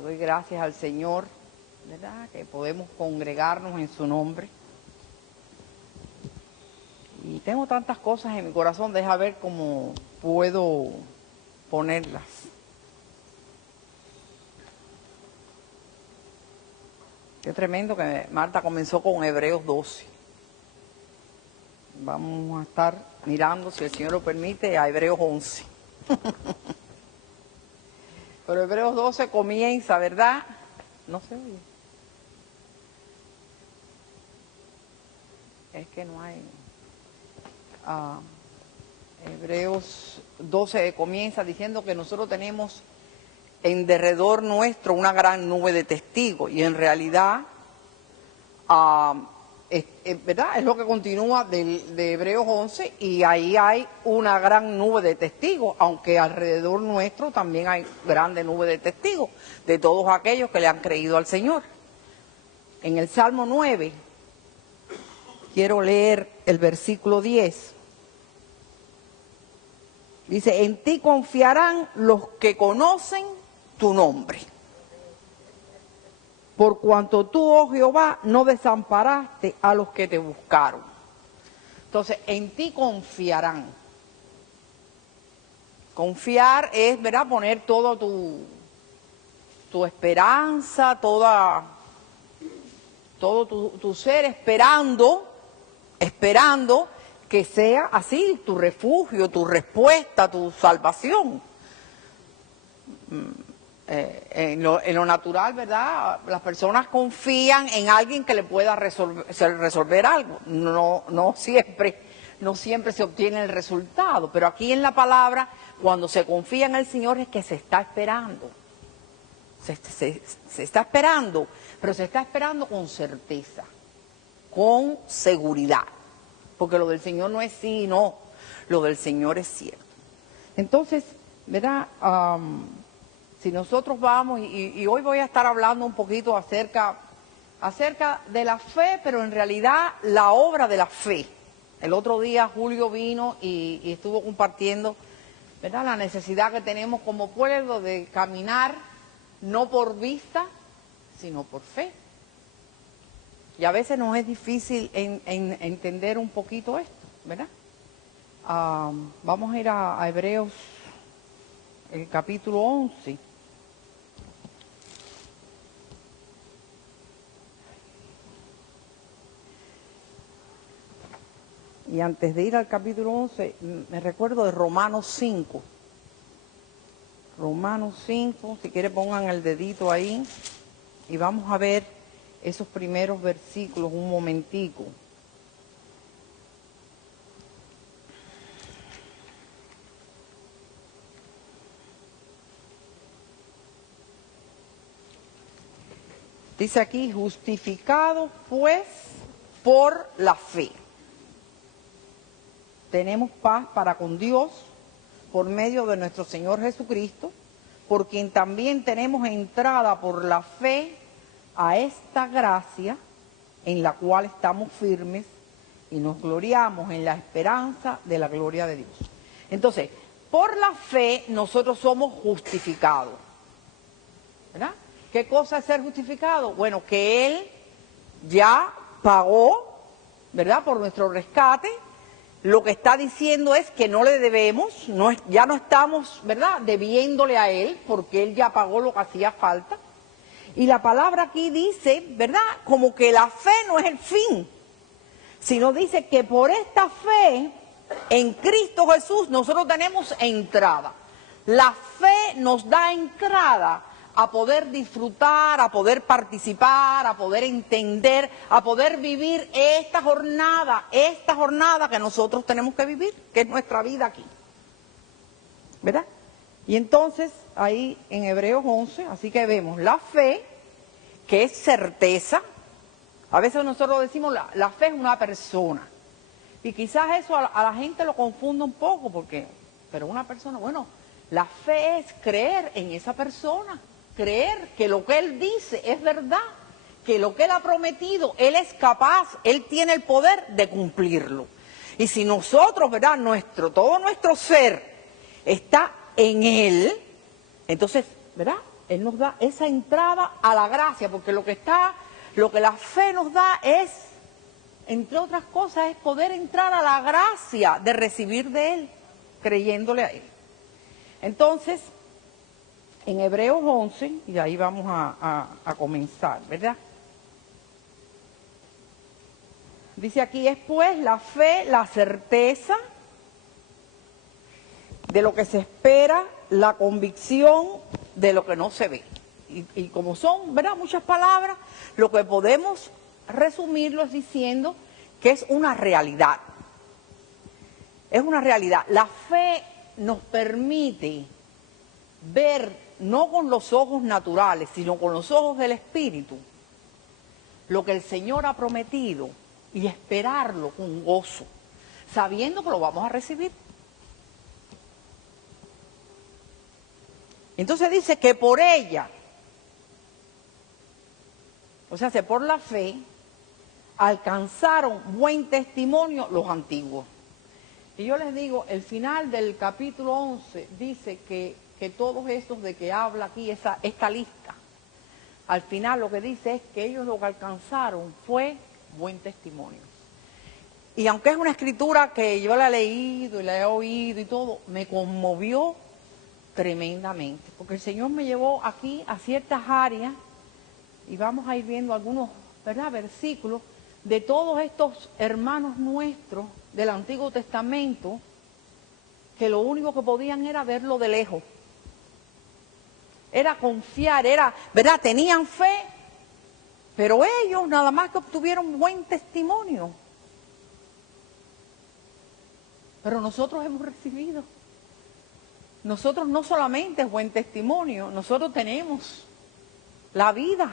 Le doy gracias al Señor, ¿verdad?, que podemos congregarnos en su nombre. Y tengo tantas cosas en mi corazón, deja ver cómo puedo ponerlas. Qué tremendo que Marta comenzó con Hebreos 12. Vamos a estar mirando, si el Señor lo permite, a Hebreos 11. Pero Hebreos 12 comienza, ¿verdad? No se oye. Es que no hay... Hebreos 12 comienza diciendo que nosotros tenemos en derredor nuestro una gran nube de testigos, y en realidad, ¿verdad?, es lo que continúa de Hebreos 11, y ahí hay una gran nube de testigos, aunque alrededor nuestro también hay grande nube de testigos de todos aquellos que le han creído al Señor. En el Salmo 9, quiero leer el versículo 10. Dice, en ti confiarán los que conocen tu nombre. Por cuanto tú, oh Jehová, no desamparaste a los que te buscaron. Entonces, en ti confiarán. Confiar es, ¿verdad?, poner todo tu esperanza, todo tu ser esperando que sea así, tu refugio, tu respuesta, tu salvación. En lo natural, ¿verdad?, las personas confían en alguien que le pueda resolver algo. No siempre se obtiene el resultado, pero aquí en la palabra, cuando se confía en el Señor, es que se está esperando. Se está esperando, pero se está esperando con certeza, con seguridad. Porque lo del Señor no es sí y no, lo del Señor es cierto. Entonces, ¿verdad?, si nosotros vamos, y hoy voy a estar hablando un poquito acerca de la fe, pero en realidad la obra de la fe. El otro día Julio vino y estuvo compartiendo, ¿verdad?, la necesidad que tenemos como pueblo de caminar no por vista, sino por fe. Y a veces nos es difícil entender un poquito esto, ¿verdad? Vamos a ir a Hebreos, el capítulo 11. Y antes de ir al capítulo 11, me recuerdo de Romanos 5. Romanos 5, si quiere pongan el dedito ahí y vamos a ver esos primeros versículos un momentico. Dice aquí, justificados pues por la fe, tenemos paz para con Dios por medio de nuestro Señor Jesucristo, por quien también tenemos entrada por la fe a esta gracia en la cual estamos firmes y nos gloriamos en la esperanza de la gloria de Dios. Entonces, por la fe nosotros somos justificados, ¿verdad? ¿Qué cosa es ser justificado? Bueno, que Él ya pagó, ¿verdad?, por nuestro rescate. Lo que está diciendo es que no le debemos, ya no estamos, ¿verdad?, debiéndole a Él, porque Él ya pagó lo que hacía falta. Y la palabra aquí dice, ¿verdad?, como que la fe no es el fin, sino dice que por esta fe en Cristo Jesús nosotros tenemos entrada. La fe nos da entrada a poder disfrutar, a poder participar, a poder entender, a poder vivir esta jornada que nosotros tenemos que vivir, que es nuestra vida aquí, ¿verdad? Y entonces, ahí en Hebreos 11, así que vemos la fe, que es certeza. A veces nosotros decimos, la fe es una persona, y quizás eso a la gente lo confunda un poco, pero una persona, bueno, la fe es creer en esa persona, creer que lo que Él dice es verdad, que lo que Él ha prometido, Él es capaz, Él tiene el poder de cumplirlo. Y si nosotros, ¿verdad?, todo nuestro ser está en Él, entonces, ¿verdad?, Él nos da esa entrada a la gracia, porque lo que la fe nos da es, entre otras cosas, es poder entrar a la gracia de recibir de Él, creyéndole a Él. Entonces, en Hebreos 11, y ahí vamos a comenzar, ¿verdad? Dice aquí, es pues la fe, la certeza de lo que se espera, la convicción de lo que no se ve. Y como son, ¿verdad?, muchas palabras, lo que podemos resumirlo es diciendo que es una realidad. Es una realidad. La fe nos permite ver, no con los ojos naturales, sino con los ojos del Espíritu, lo que el Señor ha prometido y esperarlo con gozo, sabiendo que lo vamos a recibir. Entonces dice que por ella, o sea, por la fe, alcanzaron buen testimonio los antiguos. Y yo les digo, el final del capítulo 11 dice que todos esos de que habla aquí esta lista, al final lo que dice es que ellos lo que alcanzaron fue buen testimonio. Y aunque es una escritura que yo la he leído y la he oído y todo, me conmovió tremendamente, porque el Señor me llevó aquí a ciertas áreas, y vamos a ir viendo algunos, ¿verdad?, versículos de todos estos hermanos nuestros del Antiguo Testamento, que lo único que podían era verlo de lejos, era confiar, era, ¿verdad?, tenían fe, pero ellos nada más que obtuvieron buen testimonio. Pero nosotros hemos recibido. Nosotros no solamente es buen testimonio, nosotros tenemos la vida,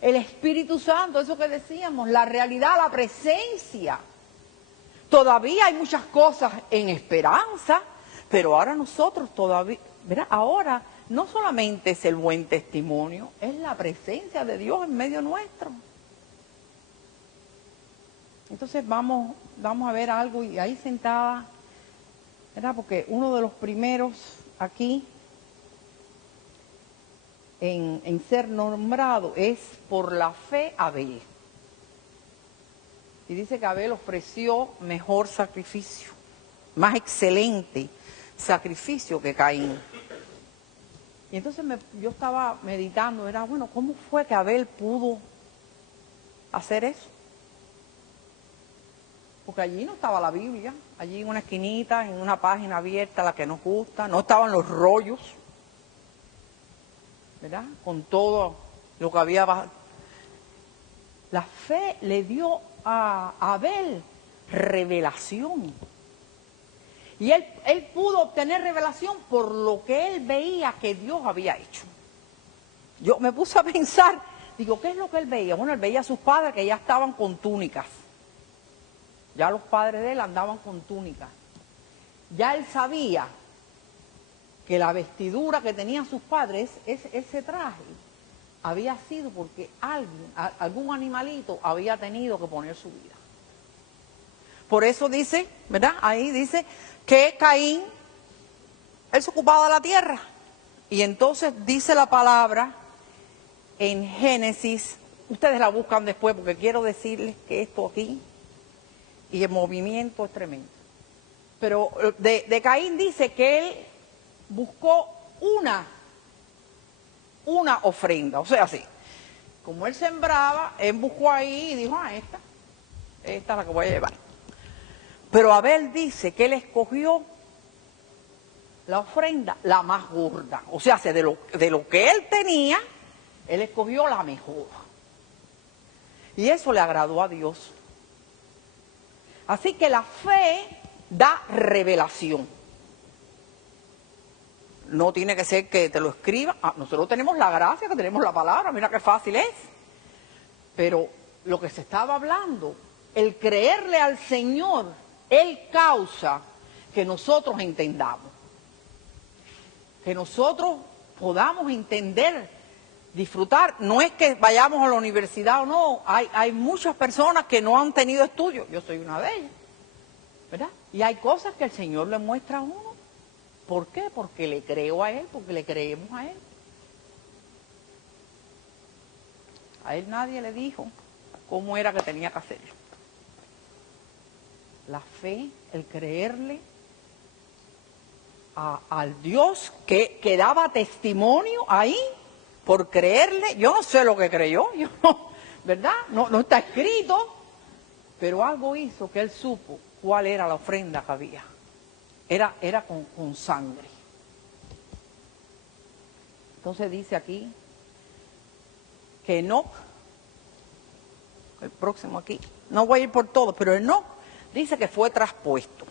el Espíritu Santo, eso que decíamos, la realidad, la presencia. Todavía hay muchas cosas en esperanza, pero ahora nosotros todavía, ¿verdad?, ahora no solamente es el buen testimonio, es la presencia de Dios en medio nuestro. Entonces vamos a ver algo, y ahí sentada, ¿verdad?, porque uno de los primeros aquí en ser nombrado es por la fe Abel. Y dice que Abel ofreció mejor sacrificio, más excelente sacrificio que Caín. Y entonces yo estaba meditando, era, bueno, ¿cómo fue que Abel pudo hacer eso? Porque allí no estaba la Biblia, allí en una esquinita, en una página abierta, la que nos gusta, no estaban los rollos, ¿verdad?, con todo lo que había. La fe le dio a Abel revelación. Y él pudo obtener revelación por lo que él veía que Dios había hecho. Yo me puse a pensar, digo, ¿qué es lo que él veía? Bueno, él veía a sus padres que ya estaban con túnicas. Ya los padres de él andaban con túnicas. Ya él sabía que la vestidura que tenían sus padres, ese traje, había sido porque algún animalito había tenido que poner su vida. Por eso dice, ¿verdad?, ahí dice que Caín, él se ocupaba de la tierra. Y entonces dice la palabra en Génesis, ustedes la buscan después porque quiero decirles que esto aquí y el movimiento es tremendo. Pero de Caín dice que él buscó una ofrenda, o sea, así, como él sembraba, él buscó ahí y dijo, esta es la que voy a llevar. Pero Abel dice que él escogió la ofrenda la más gorda, o sea, de lo que él tenía, él escogió la mejor. Y eso le agradó a Dios. Así que la fe da revelación. No tiene que ser que te lo escriban. Nosotros tenemos la gracia, que tenemos la palabra, mira qué fácil es. Pero lo que se estaba hablando, el creerle al Señor, Él causa que nosotros entendamos. Que nosotros podamos entender, disfrutar. No es que vayamos a la universidad o no. Hay muchas personas que no han tenido estudios. Yo soy una de ellas, ¿verdad? Y hay cosas que el Señor le muestra a uno. ¿Por qué? Porque le creo a Él, porque le creemos a Él. A él nadie le dijo cómo era que tenía que hacerlo. La fe, el creerle al Dios que daba testimonio ahí, por creerle. Yo no sé lo que creyó, yo no, ¿verdad? No está escrito, pero algo hizo que él supo cuál era la ofrenda que había. Era con sangre. Entonces dice aquí que Enoc, el próximo aquí, no voy a ir por todo, pero Enoc dice que fue traspuesto.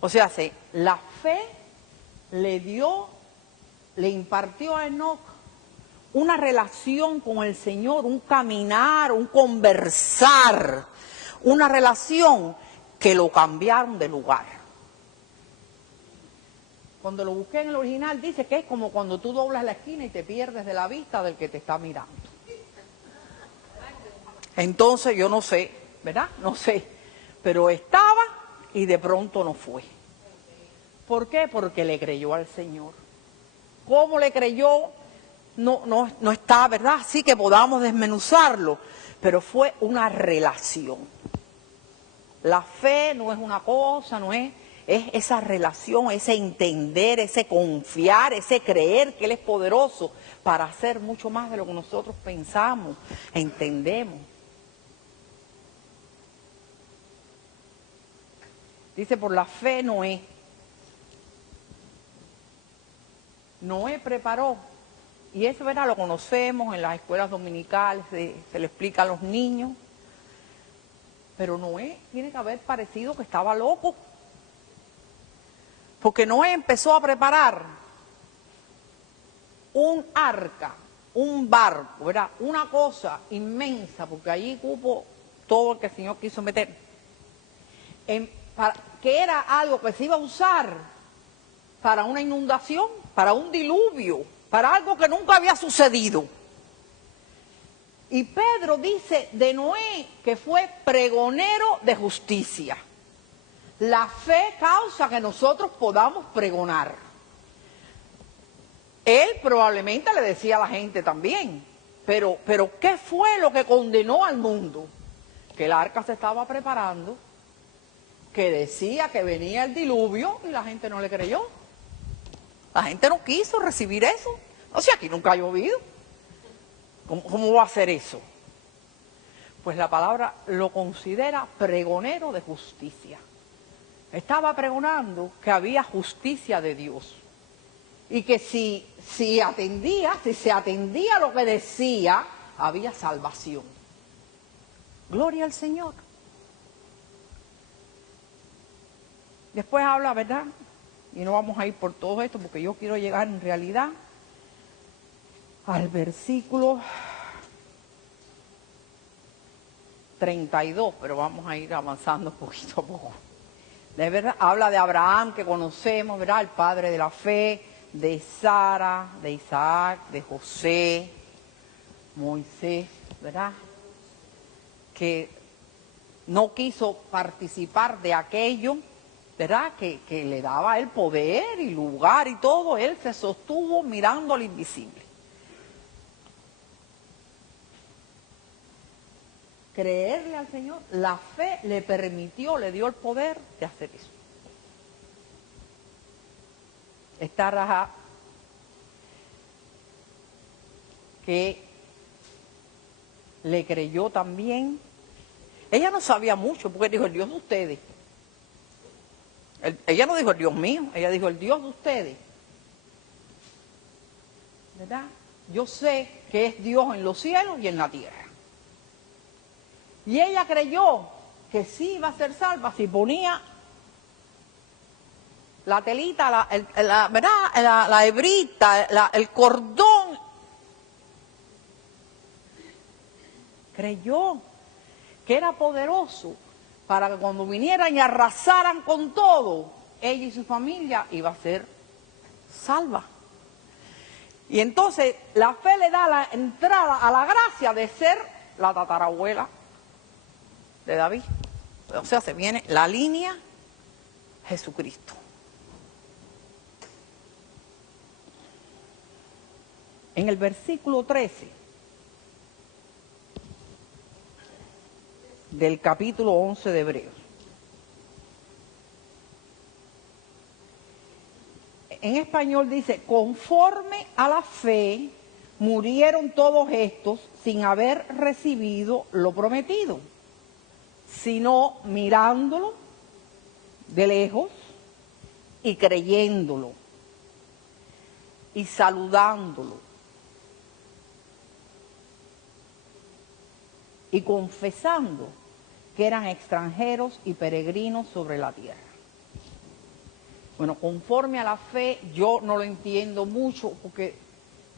O sea, la fe le impartió a Enoc una relación con el Señor, un caminar, un conversar, una relación que lo cambiaron de lugar. Cuando lo busqué en el original dice que es como cuando tú doblas la esquina y te pierdes de la vista del que te está mirando. Entonces yo no sé, ¿verdad? No sé, pero estaba y de pronto no fue. ¿Por qué? Porque le creyó al Señor. ¿Cómo le creyó? No está, ¿verdad? Así que podamos desmenuzarlo, pero fue una relación. La fe no es una cosa, es esa relación, ese entender, ese confiar, ese creer que Él es poderoso para hacer mucho más de lo que nosotros pensamos, entendemos. Dice, por la fe Noé preparó, y eso, ¿verdad? Lo conocemos en las escuelas dominicales, se le explica a los niños, pero Noé tiene que haber parecido que estaba loco, porque Noé empezó a preparar un arca, un barco, ¿verdad? Una cosa inmensa, porque allí cupo todo el que el Señor quiso meter, que era algo que se iba a usar para una inundación, para un diluvio, para algo que nunca había sucedido. Y Pedro dice de Noé que fue pregonero de justicia. La fe causa que nosotros podamos pregonar. Él probablemente le decía a la gente también, pero ¿qué fue lo que condenó al mundo? Que el arca se estaba preparando, que decía que venía el diluvio y la gente no le creyó. La gente no quiso recibir eso. O sea, aquí nunca ha llovido. ¿Cómo va a ser eso? Pues la palabra lo considera pregonero de justicia. Estaba pregonando que había justicia de Dios. Y que si se atendía lo que decía, había salvación. Gloria al Señor. Después habla, ¿verdad? Y no vamos a ir por todo esto porque yo quiero llegar en realidad al versículo 32, pero vamos a ir avanzando poquito a poco. De verdad, habla de Abraham, que conocemos, ¿verdad? El padre de la fe, de Sara, de Isaac, de José, Moisés, ¿verdad? Que no quiso participar de aquello, ¿verdad? Que le daba el poder y lugar y todo. Él se sostuvo mirando al invisible. Creerle al Señor, la fe le permitió, le dio el poder de hacer eso. Está Rahab, que le creyó también. Ella no sabía mucho, porque dijo, el Dios de ustedes. Ella no dijo el Dios mío, ella dijo el Dios de ustedes. ¿Verdad? Yo sé que es Dios en los cielos y en la tierra. Y ella creyó que sí iba a ser salva si ponía la telita, ¿verdad? La hebrita, el cordón. Creyó que era poderoso para que cuando vinieran y arrasaran con todo, ella y su familia iba a ser salva. Y entonces la fe le da la entrada a la gracia de ser la tatarabuela de David. O sea, se viene la línea Jesucristo. En el versículo 13 del capítulo 11 de Hebreos. En español dice, conforme a la fe, murieron todos estos sin haber recibido lo prometido, sino mirándolo de lejos y creyéndolo y saludándolo y confesando que eran extranjeros y peregrinos sobre la tierra. Bueno, conforme a la fe, yo no lo entiendo mucho porque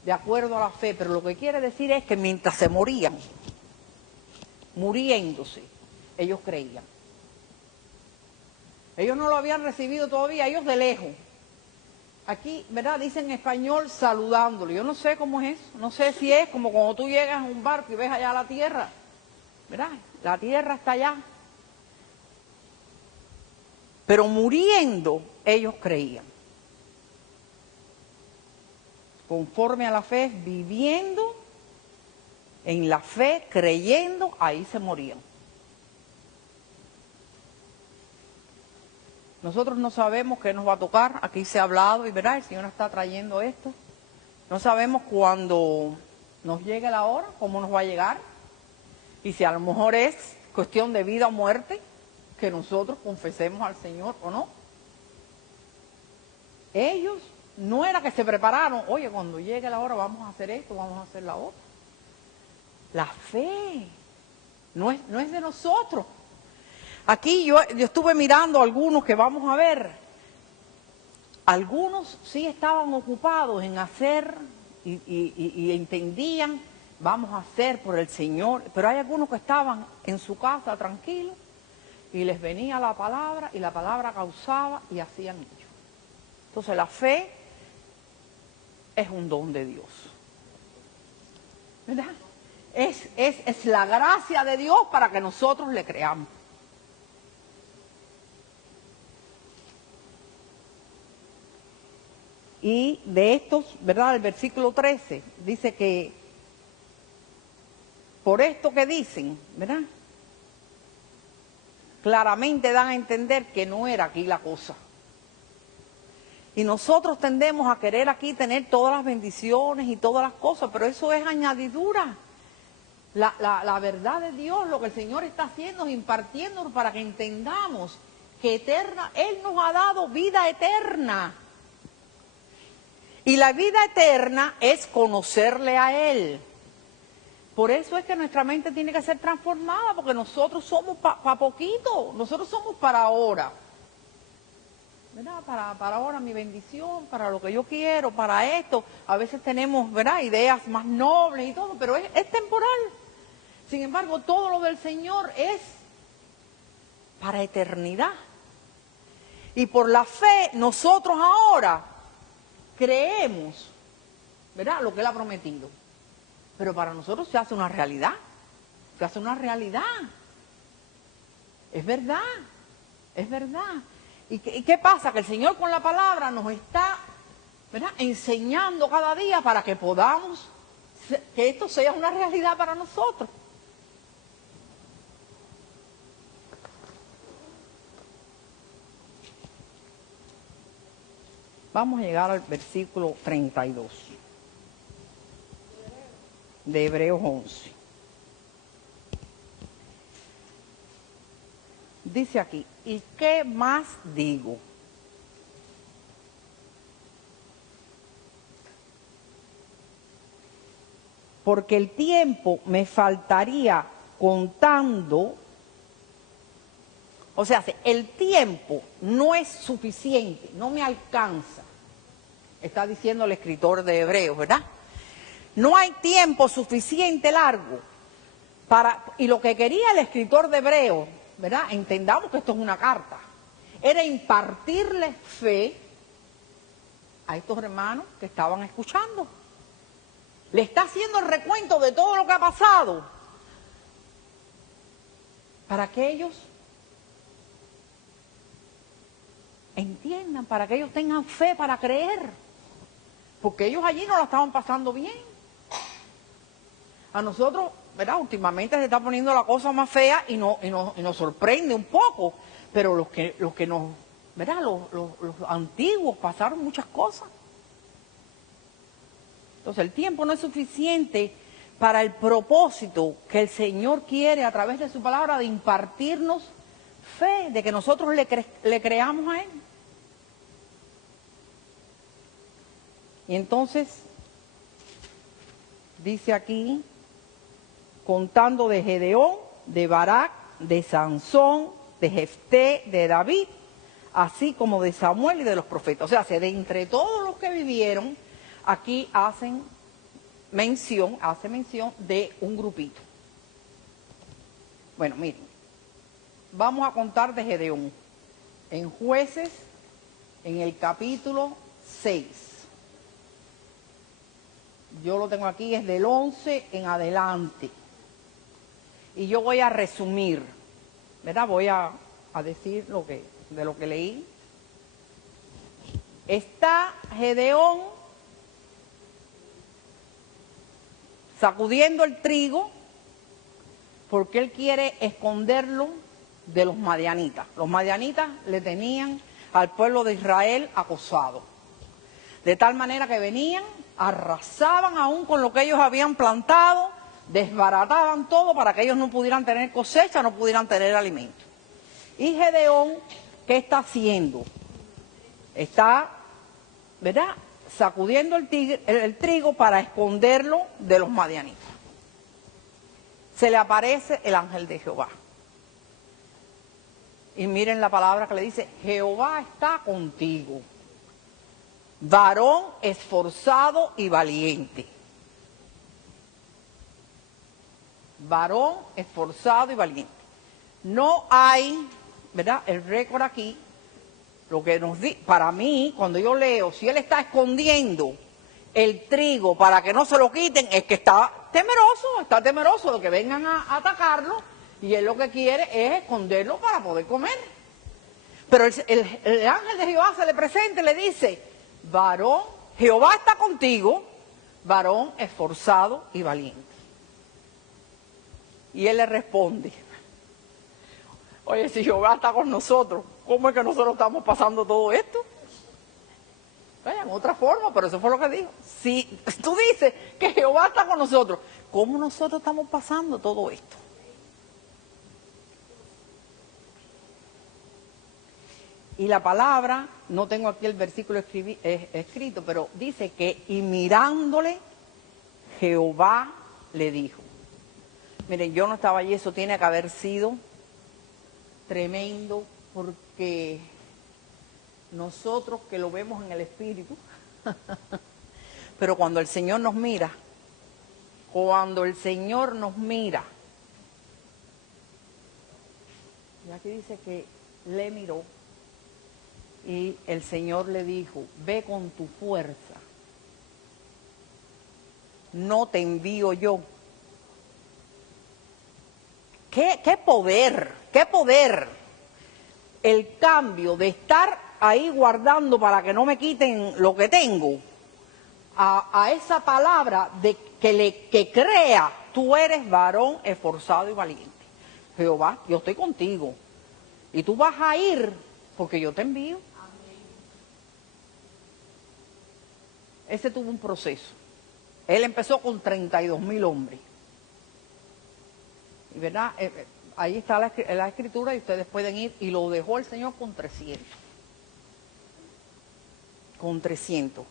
de acuerdo a la fe, pero lo que quiere decir es que mientras se morían, muriéndose, ellos creían. Ellos no lo habían recibido todavía, ellos de lejos. Aquí, ¿verdad? Dice en español saludándolo. Yo no sé cómo es eso. No sé si es como cuando tú llegas a un barco y ves allá la tierra. ¿Verdad? La tierra está allá. Pero muriendo, ellos creían. Conforme a la fe, viviendo en la fe, creyendo, ahí se morían. Nosotros no sabemos qué nos va a tocar, aquí se ha hablado y verá, el Señor está trayendo esto. No sabemos cuándo nos llegue la hora, cómo nos va a llegar, y si a lo mejor es cuestión de vida o muerte, que nosotros confesemos al Señor o no. Ellos no era que se prepararon, oye, cuando llegue la hora vamos a hacer esto, vamos a hacer la otra. La fe no es de nosotros. Aquí yo estuve mirando algunos que vamos a ver. Algunos sí estaban ocupados en hacer y entendían, vamos a hacer por el Señor. Pero hay algunos que estaban en su casa tranquilos y les venía la palabra y la palabra causaba y hacían ello. Entonces la fe es un don de Dios. ¿Verdad? Es la gracia de Dios para que nosotros le creamos. Y de estos, ¿verdad? El versículo 13 dice que por esto que dicen, ¿verdad? Claramente dan a entender que no era aquí la cosa. Y nosotros tendemos a querer aquí tener todas las bendiciones y todas las cosas, pero eso es añadidura. La verdad de Dios, lo que el Señor está haciendo es impartiéndonos para que entendamos que eterna, Él nos ha dado vida eterna. Y la vida eterna es conocerle a Él. Por eso es que nuestra mente tiene que ser transformada, porque nosotros somos para poquito, nosotros somos para ahora. ¿Verdad? Para ahora mi bendición, para lo que yo quiero, para esto. A veces tenemos, ¿verdad?, ideas más nobles y todo, pero es temporal. Sin embargo, todo lo del Señor es para eternidad. Y por la fe, nosotros ahora creemos, ¿verdad?, lo que Él ha prometido. Pero para nosotros se hace una realidad. Se hace una realidad. Es verdad. Es verdad. ¿Y qué pasa? Que el Señor con la palabra nos está, ¿verdad?, enseñando cada día para que podamos, que esto sea una realidad para nosotros. Vamos a llegar al versículo 32 de Hebreos 11. Dice aquí, ¿y qué más digo? Porque el tiempo me faltaría contando. O sea, el tiempo no es suficiente, no me alcanza. Está diciendo el escritor de Hebreos, ¿verdad? No hay tiempo suficiente largo para... Y lo que quería el escritor de Hebreos, ¿verdad?, entendamos que esto es una carta, era impartirle fe a estos hermanos que estaban escuchando. Le está haciendo el recuento de todo lo que ha pasado para que ellos entiendan, para que ellos tengan fe para creer, porque ellos allí no la estaban pasando bien. A nosotros ¿verdad? Últimamente se está poniendo la cosa más fea y nos sorprende un poco, pero los que nos, ¿verdad? Los antiguos pasaron muchas cosas. Entonces el tiempo no es suficiente para el propósito que el Señor quiere a través de su palabra de impartirnos fe, de que nosotros le creamos a Él. Y entonces, dice aquí, contando de Gedeón, de Barak, de Sansón, de Jefté, de David, así como de Samuel y de los profetas. O sea, de entre todos los que vivieron, aquí hace mención de un grupito. Bueno, miren, vamos a contar de Gedeón en Jueces, en el capítulo 6. Yo lo tengo aquí, es del 11 en adelante. Y yo voy a resumir, ¿verdad? Voy a decir de lo que leí. Está Gedeón sacudiendo el trigo porque él quiere esconderlo de los madianitas. Los madianitas le tenían al pueblo de Israel acosado. De tal manera que venían, arrasaban aún con lo que ellos habían plantado, desbarataban todo para que ellos no pudieran tener cosecha, no pudieran tener alimento. Y Gedeón, ¿qué está haciendo? Está, ¿verdad?, sacudiendo el trigo para esconderlo de los madianitas. Se le aparece el ángel de Jehová. Y miren la palabra que le dice: Jehová está contigo, varón esforzado y valiente. Varón esforzado y valiente. No hay, ¿verdad?, el récord aquí. Lo que nos dice, para mí, cuando yo leo, si él está escondiendo el trigo para que no se lo quiten, es que está temeroso de que vengan a atacarlo, y él lo que quiere es esconderlo para poder comer. Pero el ángel de Jehová se le presenta y le dice: varón, Jehová está contigo, varón esforzado y valiente. Y él le responde: oye, si Jehová está con nosotros, ¿cómo es que nosotros estamos pasando todo esto? Vaya, en otra forma, pero eso fue lo que dijo. Si tú dices que Jehová está con nosotros, ¿cómo nosotros estamos pasando todo esto? Y la palabra, no tengo aquí el versículo escrito, pero dice que, y mirándole, Jehová le dijo. Miren, yo no estaba allí, eso tiene que haber sido tremendo, porque nosotros que lo vemos en el espíritu, pero cuando el Señor nos mira, y aquí dice que le miró, y el Señor le dijo: ve con tu fuerza, no te envío yo. ¿Qué poder el cambio de estar ahí guardando para que no me quiten lo que tengo, a esa palabra de que crea: tú eres varón esforzado y valiente. Jehová, yo estoy contigo y tú vas a ir porque yo te envío. Ese tuvo un proceso. Él empezó con 32,000 hombres. Y verdad, ahí está la escritura y ustedes pueden ir, y lo dejó el Señor con 300. Con 300.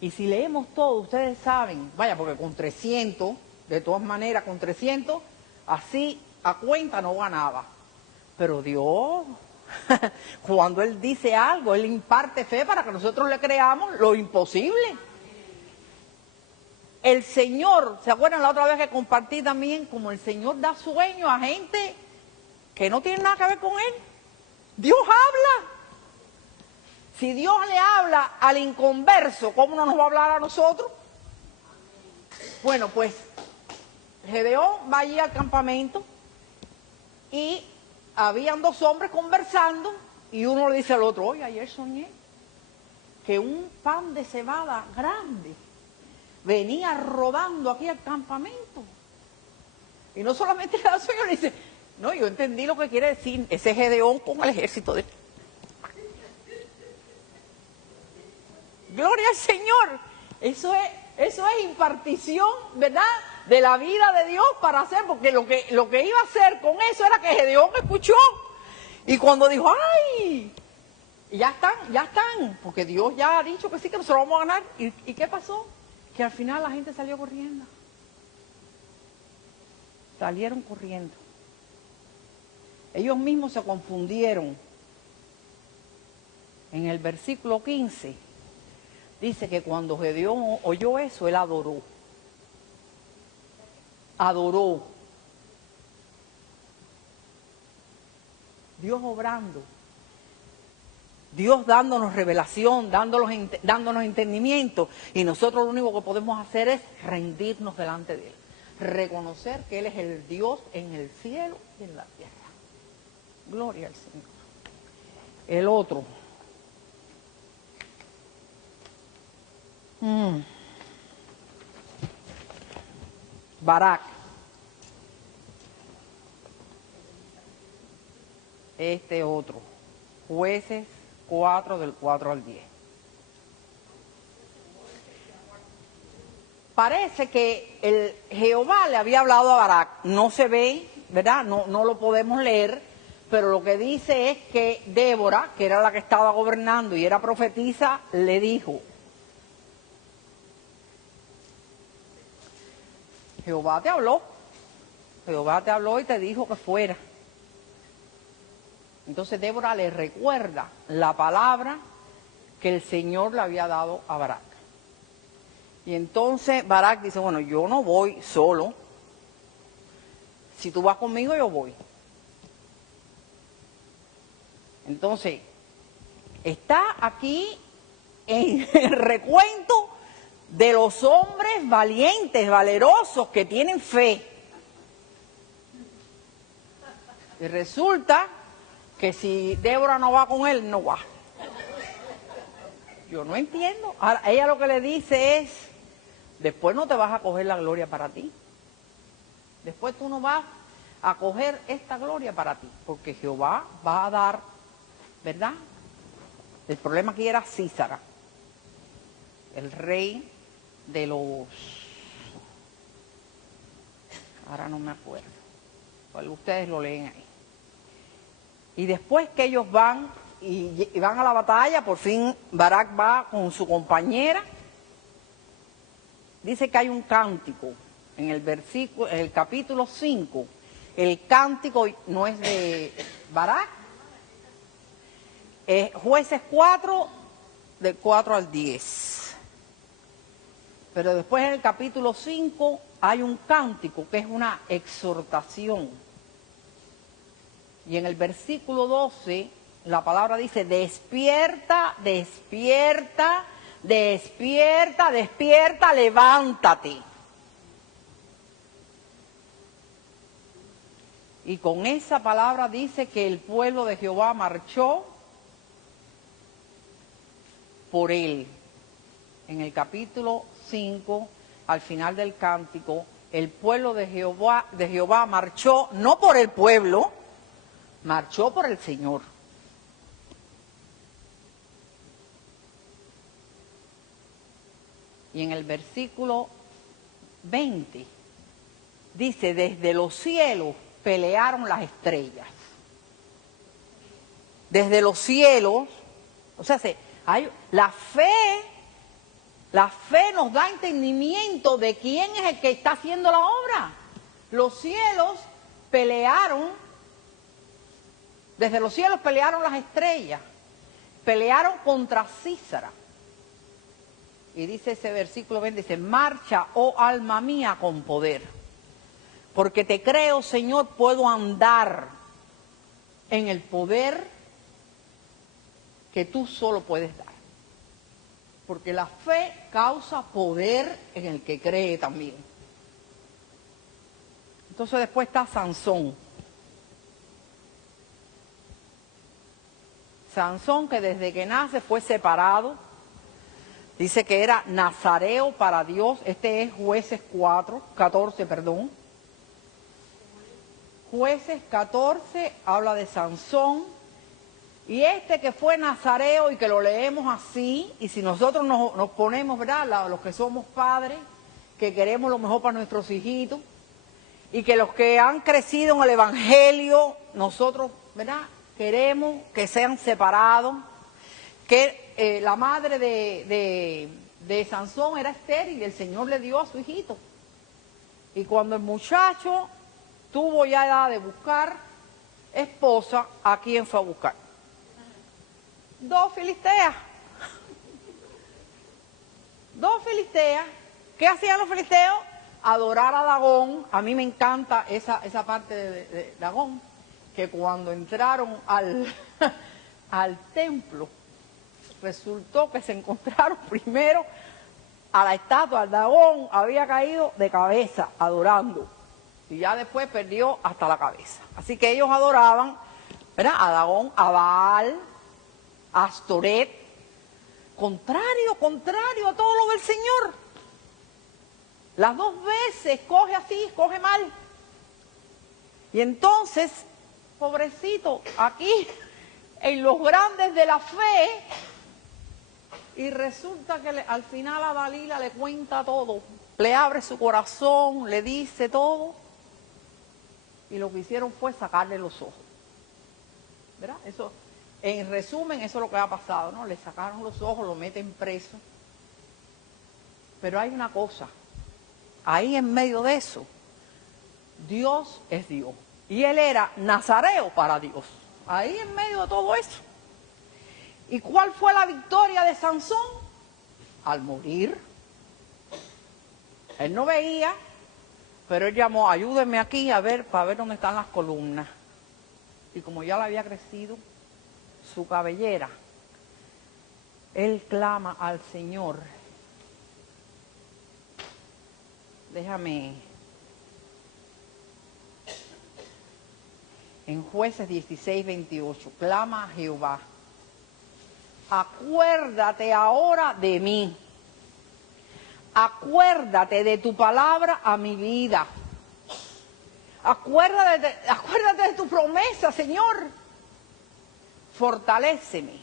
Y si leemos todo, ustedes saben, vaya, porque con 300, de todas maneras, con 300, así a cuenta no ganaba. Pero Dios, cuando Él dice algo, Él imparte fe para que nosotros le creamos lo imposible. El Señor, ¿se acuerdan la otra vez que compartí también como el Señor da sueño a gente que no tiene nada que ver con Él? Dios habla. Si Dios le habla al inconverso, ¿cómo no nos va a hablar a nosotros? Bueno, pues Gedeón va allí al campamento y habían dos hombres conversando y uno le dice al otro: oye, ayer soñé que un pan de cebada grande venía rodando aquí al campamento. Y no solamente le da sueño, le dice, no, yo entendí lo que quiere decir ese Gedeón con el ejército de... Gloria al Señor. Eso es impartición, ¿verdad?, de la vida de Dios para hacer, porque lo que iba a hacer con eso era que Gedeón escuchó. Y cuando dijo, ¡ay! Ya están, porque Dios ya ha dicho que sí, que nosotros vamos a ganar. ¿Y qué pasó? Que al final la gente salió corriendo. Salieron corriendo. Ellos mismos se confundieron. En el versículo 15 dice que cuando Gedeón oyó eso, él adoró. Adoró. Dios obrando. Dios dándonos revelación, dándonos entendimiento. Y nosotros lo único que podemos hacer es rendirnos delante de Él. Reconocer que Él es el Dios en el cielo y en la tierra. Gloria al Señor. El otro. Barak. Este otro. Jueces 4 del 4 al 10. Parece que el Jehová le había hablado a Barak. No se ve, ¿verdad? No lo podemos leer, pero lo que dice es que Débora, que era la que estaba gobernando y era profetisa, le dijo, Jehová te habló y te dijo que fuera. Entonces Débora le recuerda la palabra que el Señor le había dado a Barak. Y entonces Barak dice, bueno, yo no voy solo. Si tú vas conmigo, yo voy. Entonces, está aquí en el recuento de los hombres valientes, valerosos, que tienen fe. Y resulta que si Débora no va con él, no va. Yo no entiendo. Ahora, ella lo que le dice es, después no te vas a coger la gloria para ti. Después tú no vas a coger esta gloria para ti, porque Jehová va a dar, ¿verdad? El problema aquí era Císara, el rey de los... Ahora no me acuerdo. Pues ustedes lo leen ahí. Y después que ellos van y van a la batalla, por fin Barak va con su compañera. Dice que hay un cántico en el capítulo 5. El cántico no es de Barak. Jueces 4, del 4 al 10. Pero después en el capítulo 5 hay un cántico que es una exhortación. Y en el versículo 12 la palabra dice, despierta, despierta, despierta, despierta, levántate. Y con esa palabra dice que el pueblo de Jehová marchó por él. En el capítulo 5, al final del cántico, el pueblo de Jehová marchó, no por el pueblo, marchó por el Señor. Y en el versículo 20 dice, desde los cielos pelearon las estrellas. Desde los cielos, o sea, la fe nos da entendimiento de quién es el que está haciendo la obra. Los cielos pelearon, desde los cielos pelearon las estrellas, pelearon contra Císara. Y dice ese versículo 20, dice, marcha, oh alma mía, con poder. Porque te creo, Señor, puedo andar en el poder que tú solo puedes dar. Porque la fe causa poder en el que cree también. Entonces después está Sansón. Sansón, que desde que nace fue separado. Dice que era nazareo para Dios. Este es Jueces 14, perdón. Jueces 14 habla de Sansón. Y este que fue nazareo y que lo leemos así, y si nosotros nos ponemos, ¿verdad? Los que somos padres, que queremos lo mejor para nuestros hijitos, y que los que han crecido en el Evangelio, nosotros, ¿verdad? Queremos que sean separados, que la madre de Sansón era estéril y el Señor le dio a su hijito. Y cuando el muchacho tuvo ya edad de buscar esposa, ¿a quién fue a buscar? Dos filisteas. Dos filisteas. ¿Qué hacían los filisteos? Adorar a Dagón. A mí me encanta esa parte de Dagón, que cuando entraron al templo, resultó que se encontraron primero a la estatua. Dagón había caído de cabeza adorando y ya después perdió hasta la cabeza. Así que ellos adoraban, ¿verdad?, a Dagón, a Baal, a Astoret, contrario a todo lo del Señor. Las dos veces coge así, coge mal. Y entonces, pobrecito, aquí en los grandes de la fe, y resulta que al final a Dalila le cuenta todo, le abre su corazón, le dice todo, y lo que hicieron fue sacarle los ojos. ¿Verdad? Eso, en resumen, eso es lo que ha pasado, ¿no? Le sacaron los ojos, lo meten preso. Pero hay una cosa, ahí en medio de eso, Dios es Dios. Y él era nazareo para Dios. Ahí en medio de todo eso. ¿Y cuál fue la victoria de Sansón? Al morir. Él no veía, pero él llamó, ayúdenme aquí a ver, para ver dónde están las columnas. Y como ya le había crecido su cabellera, él clama al Señor. Déjame. En Jueces 16, 28, clama a Jehová. Acuérdate ahora de mí. Acuérdate de tu palabra a mi vida. Acuérdate de tu promesa, Señor. Fortaléceme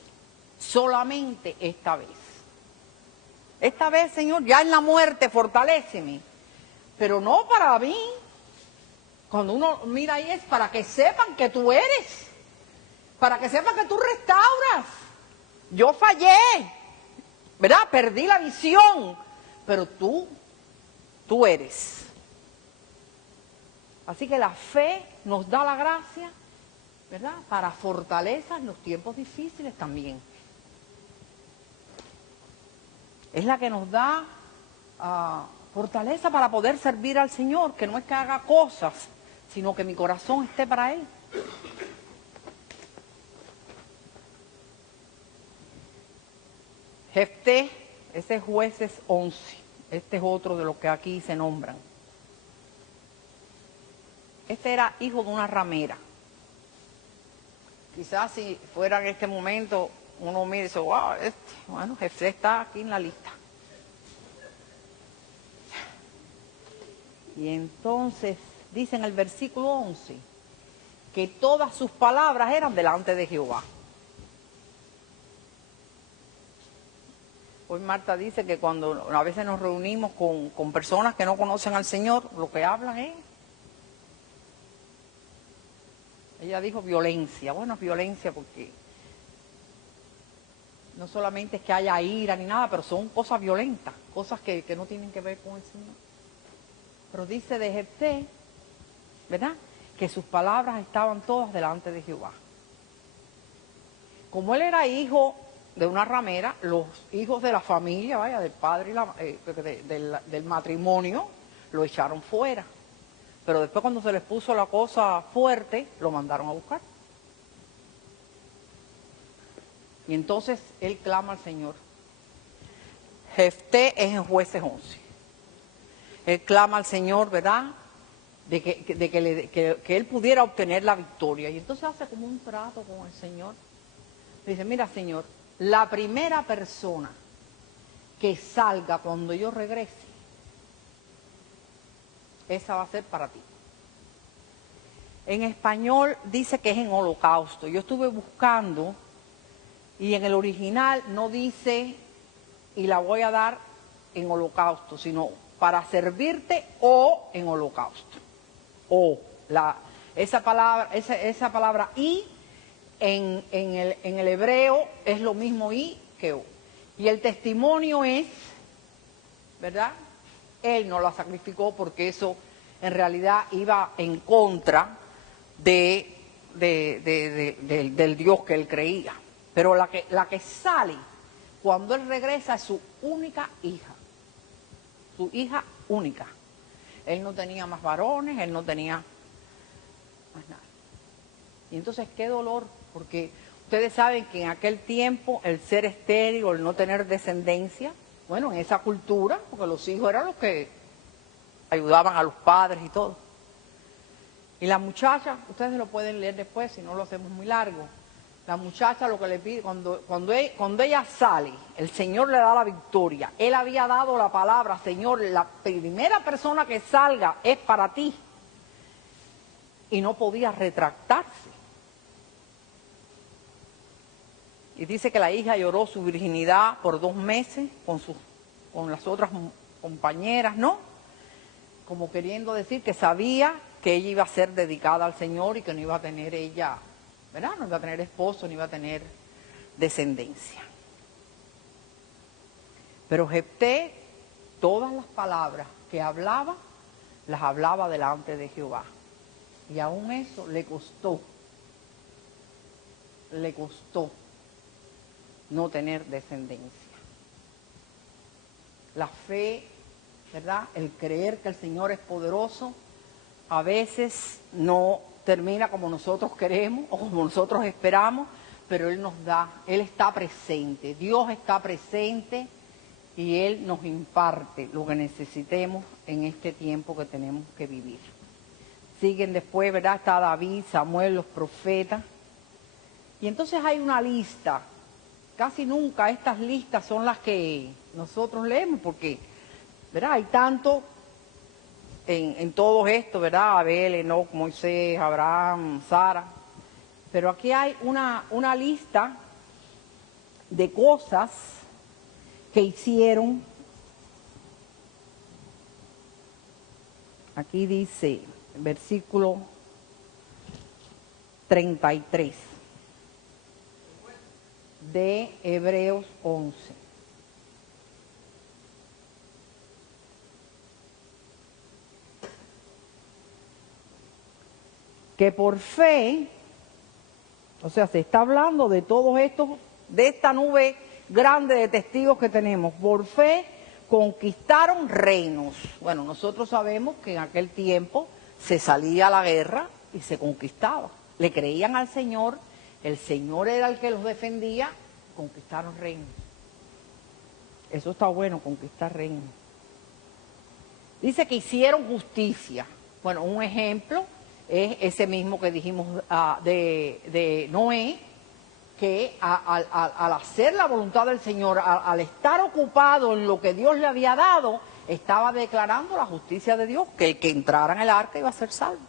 solamente esta vez. Esta vez, Señor, ya en la muerte, fortaléceme. Pero no para mí. Cuando uno mira ahí es para que sepan que tú eres. Para que sepan que tú restauras. Yo fallé, ¿verdad? Perdí la visión. Pero tú eres. Así que la fe nos da la gracia, ¿verdad?, para fortaleza en los tiempos difíciles también. Es la que nos da fortaleza para poder servir al Señor, que no es que haga cosas, sino que mi corazón esté para Él. Jefté, ese es Jueces 11, este es otro de los que aquí se nombran. Este era hijo de una ramera. Quizás si fuera en este momento, uno mira y dice, wow, bueno, Jefté está aquí en la lista. Y entonces dice en el versículo 11 que todas sus palabras eran delante de Jehová. Hoy Marta dice que cuando a veces nos reunimos con personas que no conocen al Señor, lo que hablan es, ella dijo violencia. Bueno, es violencia porque no solamente es que haya ira ni nada, pero son cosas violentas, cosas que no tienen que ver con el Señor. Pero dice de Jefté, ¿verdad?, que sus palabras estaban todas delante de Jehová. Como él era hijo de una ramera, los hijos de la familia, vaya, del padre y del matrimonio, lo echaron fuera. Pero después cuando se les puso la cosa fuerte, lo mandaron a buscar. Y entonces él clama al Señor. Jefté es en Jueces 11. Él clama al Señor, ¿verdad?, de que él pudiera obtener la victoria. Y entonces hace como un trato con el Señor. Dice, mira, Señor, la primera persona que salga cuando yo regrese, esa va a ser para ti. En español dice que es en holocausto. Yo estuve buscando y en el original no dice y la voy a dar en holocausto, sino para servirte o en holocausto. O esa palabra y en el hebreo es lo mismo y que o. Y el testimonio es, ¿verdad? Él no la sacrificó porque eso en realidad iba en contra del Dios que él creía. Pero la que sale cuando él regresa es su única hija. Su hija única. Él no tenía más varones, él no tenía más nada. Y entonces qué dolor, porque ustedes saben que en aquel tiempo el ser estéril o el no tener descendencia, bueno, en esa cultura, porque los hijos eran los que ayudaban a los padres y todo. Y la muchacha, ustedes lo pueden leer después, si no lo hacemos muy largo. La muchacha lo que le pide, cuando ella sale, el Señor le da la victoria. Él había dado la palabra, Señor, la primera persona que salga es para ti. Y no podía retractarse. Y dice que la hija lloró su virginidad por 2 meses con las otras compañeras, ¿no? Como queriendo decir que sabía que ella iba a ser dedicada al Señor y que no iba a tener ella, ¿verdad? No iba a tener esposo, no iba a tener descendencia. Pero Jefté, todas las palabras que hablaba, las hablaba delante de Jehová. Y aún eso le costó no tener descendencia. La fe, ¿verdad? El creer que el Señor es poderoso, a veces no termina como nosotros queremos o como nosotros esperamos, pero Él nos da, Él está presente, Dios está presente y Él nos imparte lo que necesitemos en este tiempo que tenemos que vivir. Siguen después, ¿verdad? Está David, Samuel, los profetas. Y entonces hay una lista. Casi nunca estas listas son las que nosotros leemos, porque, ¿verdad? Hay tanto en todo esto, ¿verdad? Abel, Enoc, Moisés, Abraham, Sara. Pero aquí hay una lista de cosas que hicieron. Aquí dice, versículo 33 de Hebreos 11. Que por fe, o sea, se está hablando de todos estos, de esta nube grande de testigos que tenemos, por fe conquistaron reinos. Bueno, nosotros sabemos que en aquel tiempo se salía a la guerra y se conquistaba. Le creían al Señor, el Señor era el que los defendía, conquistaron reinos. Eso está bueno, conquistar reinos. Dice que hicieron justicia. Bueno, un ejemplo es ese mismo que dijimos de Noé, que al hacer la voluntad del Señor, al estar ocupado en lo que Dios le había dado, estaba declarando la justicia de Dios, que el que entrara en el arca iba a ser salvo.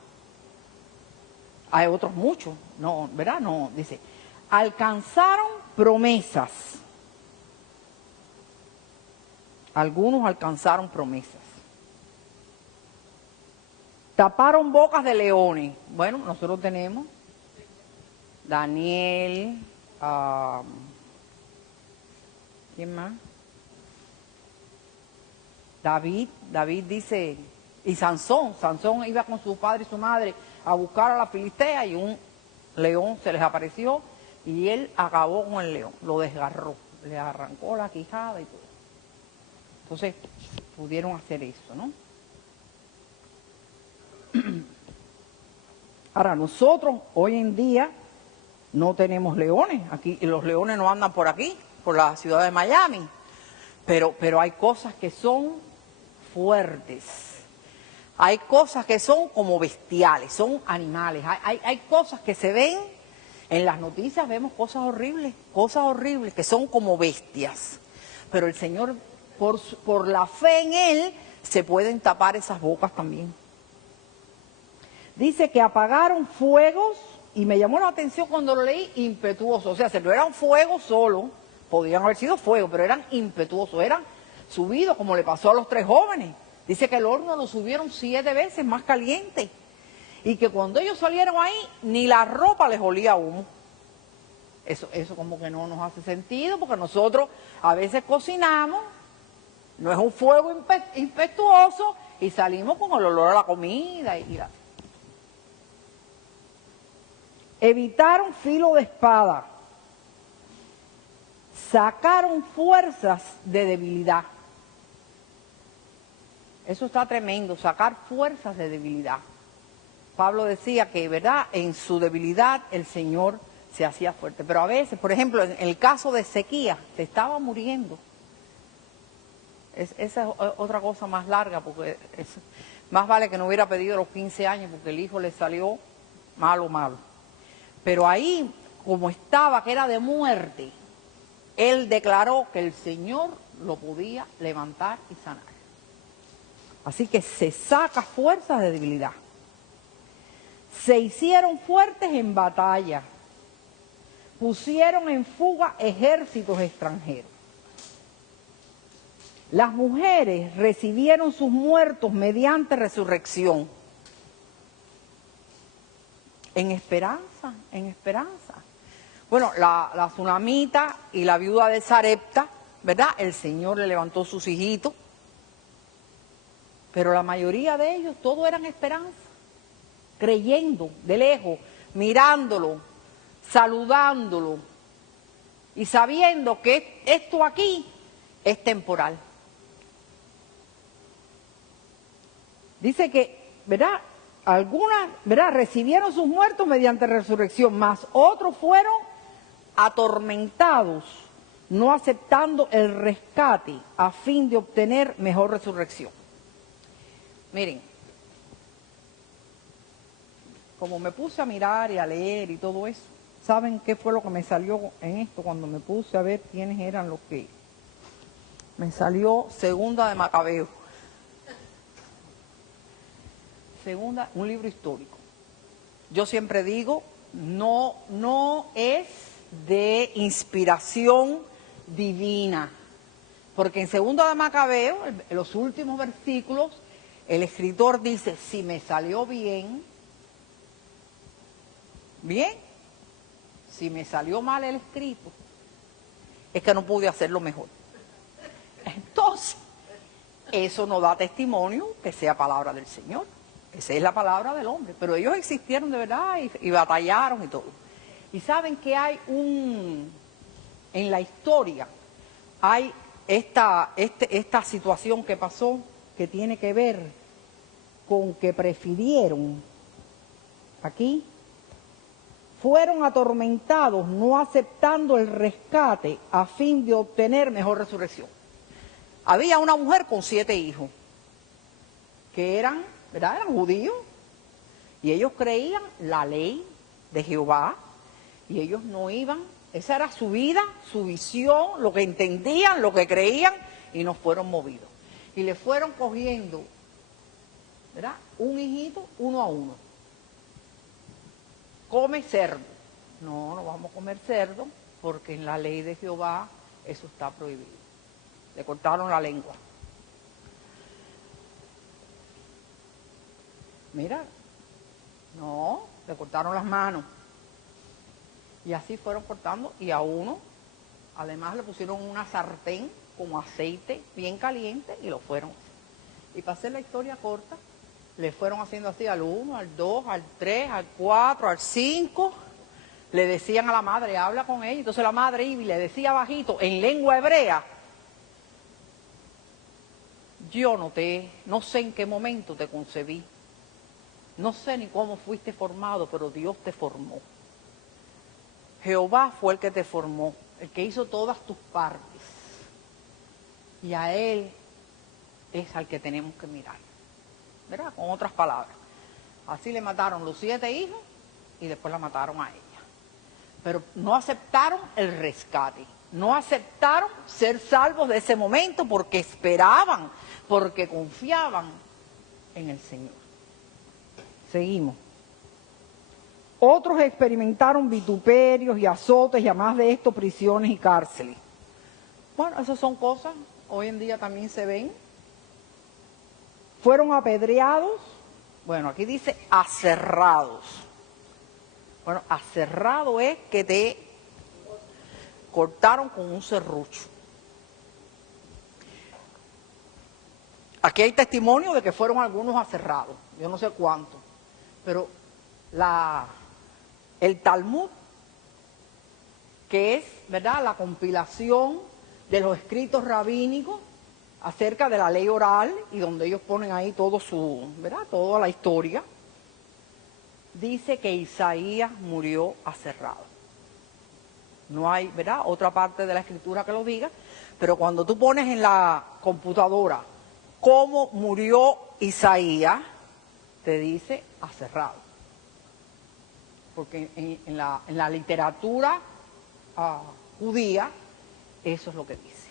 Hay otros muchos, no, ¿verdad? No, dice, alcanzaron promesas. Algunos alcanzaron promesas. Taparon bocas de leones. Bueno, nosotros tenemos Daniel, ¿quién más? David dice, y Sansón iba con su padre y su madre a buscar a la Filistea y un león se les apareció y él acabó con el león, lo desgarró, le arrancó la quijada y todo. Entonces pudieron hacer eso, ¿no? Ahora, nosotros hoy en día no tenemos leones, aquí los leones no andan por aquí, por la ciudad de Miami, pero hay cosas que son fuertes, hay cosas que son como bestiales, son animales, hay cosas que se ven, en las noticias vemos cosas horribles que son como bestias, pero el Señor, por la fe en Él, se pueden tapar esas bocas también. Dice que apagaron fuegos, y me llamó la atención cuando lo leí, impetuosos. O sea, si no eran fuegos solo, podían haber sido fuego, pero eran impetuosos, eran subidos, como le pasó a los 3 jóvenes. Dice que el horno lo subieron 7 veces más caliente. Y que cuando ellos salieron ahí, ni la ropa les olía a humo. Eso como que no nos hace sentido, porque nosotros a veces cocinamos, no es un fuego impetuoso, y salimos con el olor a la comida. Evitaron filo de espada, sacaron fuerzas de debilidad. Eso está tremendo, sacar fuerzas de debilidad. Pablo decía que, ¿verdad?, en su debilidad el Señor se hacía fuerte. Pero a veces, por ejemplo, en el caso de Ezequías, se estaba muriendo. Esa es otra cosa más larga, porque más vale que no hubiera pedido los 15 años, porque el hijo le salió malo. Pero ahí, como estaba, que era de muerte, él declaró que el Señor lo podía levantar y sanar. Así que se saca fuerzas de debilidad. Se hicieron fuertes en batalla. Pusieron en fuga ejércitos extranjeros. Las mujeres recibieron sus muertos mediante resurrección. En esperanza, en esperanza. Bueno, la tsunamita y la viuda de Sarepta, ¿verdad? El Señor le levantó sus hijitos. Pero la mayoría de ellos, todo eran esperanza. Creyendo de lejos, mirándolo, saludándolo y sabiendo que esto aquí es temporal. Dice que, ¿verdad?, algunas, ¿verdad?, recibieron sus muertos mediante resurrección, mas otros fueron atormentados, no aceptando el rescate a fin de obtener mejor resurrección. Miren, como me puse a mirar y a leer y todo eso, ¿saben qué fue lo que me salió en esto cuando me puse a ver quiénes eran los que? Me salió Segunda de Macabeo. Segunda, un libro histórico. Yo siempre digo, no es de inspiración divina, porque en Segunda de Macabeo, en los últimos versículos, el escritor dice, si me salió bien, si me salió mal el escrito, es que no pude hacerlo mejor. Entonces, eso no da testimonio que sea palabra del Señor. Esa es la palabra del hombre. Pero ellos existieron de verdad y batallaron y todo. Y saben que hay en la historia, hay esta situación que pasó que tiene que ver con que prefirieron, aquí, fueron atormentados no aceptando el rescate a fin de obtener mejor resurrección. Había una mujer con 7 hijos que eran, ¿verdad?, eran judíos, y ellos creían la ley de Jehová, y ellos no iban, esa era su vida, su visión, lo que entendían, lo que creían, y no fueron movidos. Y le fueron cogiendo, ¿verdad?, un hijito, uno a uno. Come cerdo. No vamos a comer cerdo, porque en la ley de Jehová eso está prohibido. Le cortaron la lengua. Mira, no, le cortaron las manos. Y así fueron cortando, y a uno, además le pusieron una sartén con aceite bien caliente y lo fueron haciendo. Y para hacer la historia corta, le fueron haciendo así al 1, al 2, al 3, al 4, al 5. Le decían a la madre, habla con ella. Entonces la madre iba y le decía bajito, en lengua hebrea, yo no sé en qué momento te concebí. No sé ni cómo fuiste formado, pero Dios te formó. Jehová fue el que te formó, el que hizo todas tus partes. Y a Él es al que tenemos que mirar. ¿Verdad? Con otras palabras. Así le mataron los 7 hijos y después la mataron a ella. Pero no aceptaron el rescate. No aceptaron ser salvos de ese momento porque esperaban, porque confiaban en el Señor. Seguimos. Otros experimentaron vituperios y azotes, y además de esto, prisiones y cárceles. Bueno, esas son cosas, hoy en día también se ven. Fueron apedreados, bueno, aquí dice aserrados. Bueno, aserrado es que te cortaron con un serrucho. Aquí hay testimonio de que fueron algunos aserrados, yo no sé cuántos, pero el Talmud, que es, ¿verdad?, la compilación de los escritos rabínicos acerca de la ley oral, y donde ellos ponen ahí todo ¿verdad?, toda la historia, dice que Isaías murió aserrado. No hay, ¿verdad?, otra parte de la escritura que lo diga, pero cuando tú pones en la computadora cómo murió Isaías, te dice aserrado. Porque en la literatura judía, eso es lo que dice.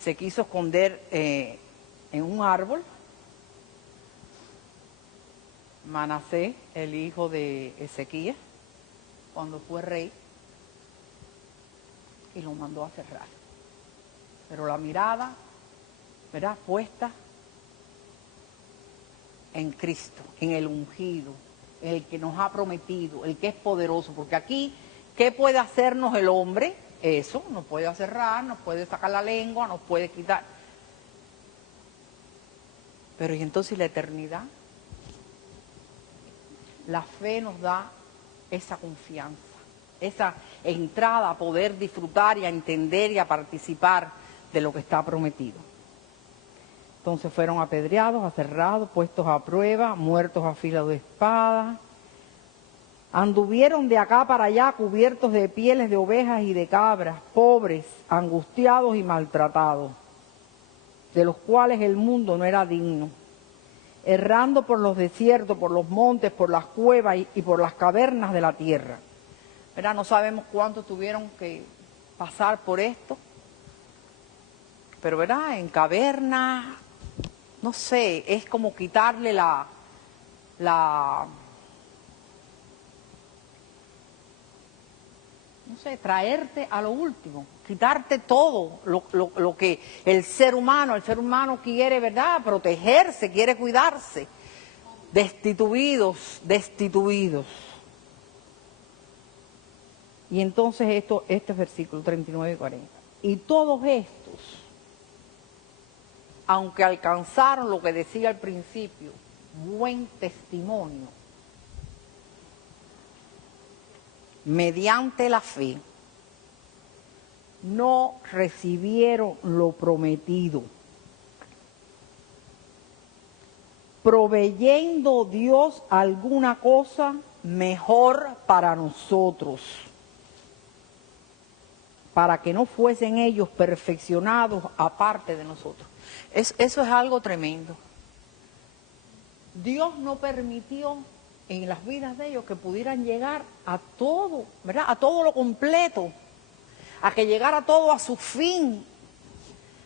Se quiso esconder en un árbol. Manasés, el hijo de Ezequías, cuando fue rey, y lo mandó a cerrar. Pero la mirada, ¿verdad?, puesta en Cristo, en el ungido, el que nos ha prometido, el que es poderoso. Porque aquí, ¿qué puede hacernos el hombre? Eso, nos puede aserrar, nos puede sacar la lengua, nos puede quitar. Pero ¿y entonces la eternidad? La fe nos da esa confianza, esa entrada a poder disfrutar y a entender y a participar de lo que está prometido. Entonces fueron apedreados, aserrados, puestos a prueba, muertos a filo de espada. Anduvieron de acá para allá cubiertos de pieles de ovejas y de cabras, pobres, angustiados y maltratados, de los cuales el mundo no era digno, errando por los desiertos, por los montes, por las cuevas y por las cavernas de la tierra. ¿Verdad? No sabemos cuánto tuvieron que pasar por esto, pero ¿verdad?, en cavernas, no sé, es como quitarle no sé, traerte a lo último, quitarte todo lo que el ser humano quiere, ¿verdad?, protegerse, quiere cuidarse. Destituidos. Y entonces este versículo 39 y 40. Y todos estos, aunque alcanzaron lo que decía al principio, buen testimonio, mediante la fe, no recibieron lo prometido, proveyendo Dios alguna cosa mejor para nosotros, para que no fuesen ellos perfeccionados aparte de nosotros. Eso es algo tremendo. Dios no permitió en las vidas de ellos que pudieran llegar a todo, ¿verdad?, a todo lo completo, a que llegara todo a su fin,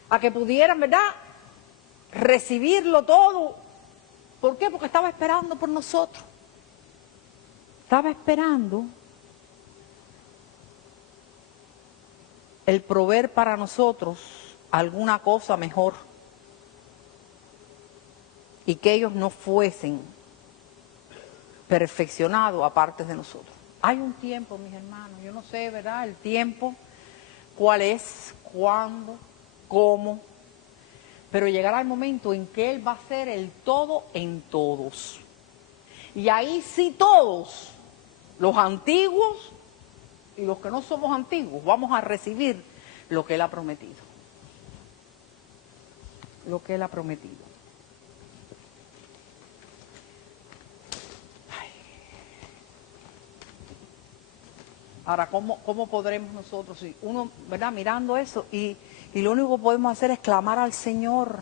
a que pudieran, ¿verdad?, recibirlo todo. ¿Por qué? Porque estaba esperando por nosotros. Estaba esperando el proveer para nosotros alguna cosa mejor, y que ellos no fuesen perfeccionados aparte de nosotros. Hay un tiempo, mis hermanos, yo no sé, ¿verdad?, el tiempo, cuál es, cuándo, cómo, pero llegará el momento en que Él va a ser el todo en todos. Y ahí sí todos, los antiguos y los que no somos antiguos, vamos a recibir lo que Él ha prometido. Lo que Él ha prometido. Ahora, ¿cómo podremos nosotros, si uno, ¿verdad?, mirando eso, y lo único que podemos hacer es clamar al Señor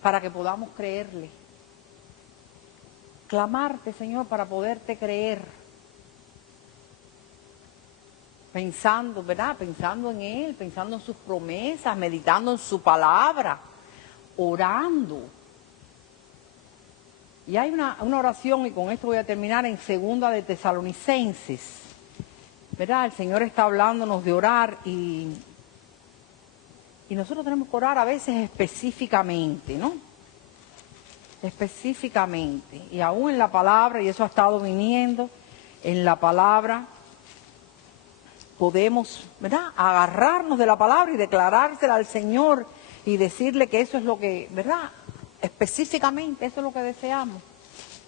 para que podamos creerle? Clamarte, Señor, para poderte creer. Pensando, ¿verdad?, pensando en Él, pensando en sus promesas, meditando en su palabra, orando. Y hay una oración, y con esto voy a terminar, en Segunda de Tesalonicenses. ¿Verdad? El Señor está hablándonos de orar y nosotros tenemos que orar a veces específicamente, ¿no? Específicamente. Y aún en la palabra, y eso ha estado viniendo, en la palabra podemos, ¿verdad?, agarrarnos de la palabra y declarársela al Señor y decirle que eso es lo que, ¿verdad?, específicamente eso es lo que deseamos.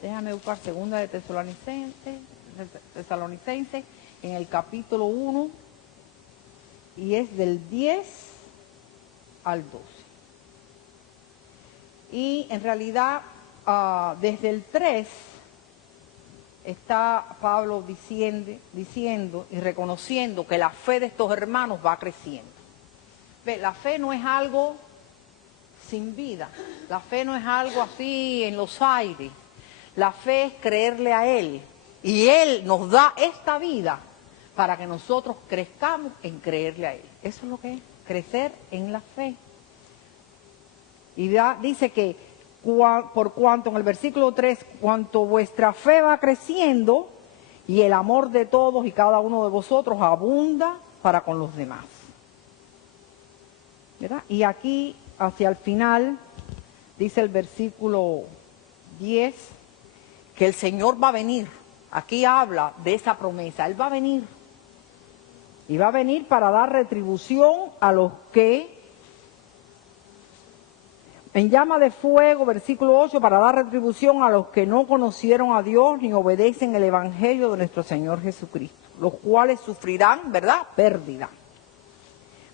Déjame buscar Segunda de Tesalonicenses en el capítulo 1 y es del 10 al 12. Y en realidad desde el 3 está Pablo diciendo y reconociendo que la fe de estos hermanos va creciendo. Ve, la fe no es algo sin vida, la fe no es algo así en los aires, la fe es creerle a Él y Él nos da esta vida para que nosotros crezcamos en creerle a Él. Eso es lo que es, crecer en la fe. Y dice que por cuanto en el versículo 3, cuanto vuestra fe va creciendo y el amor de todos y cada uno de vosotros abunda para con los demás. ¿Verdad? Y aquí, hacia el final, dice el versículo 10, que el Señor va a venir. Aquí habla de esa promesa, Él va a venir. Y va a venir para dar retribución a los que, en llama de fuego, versículo 8, para dar retribución a los que no conocieron a Dios ni obedecen el evangelio de nuestro Señor Jesucristo, los cuales sufrirán, ¿verdad?, pérdida,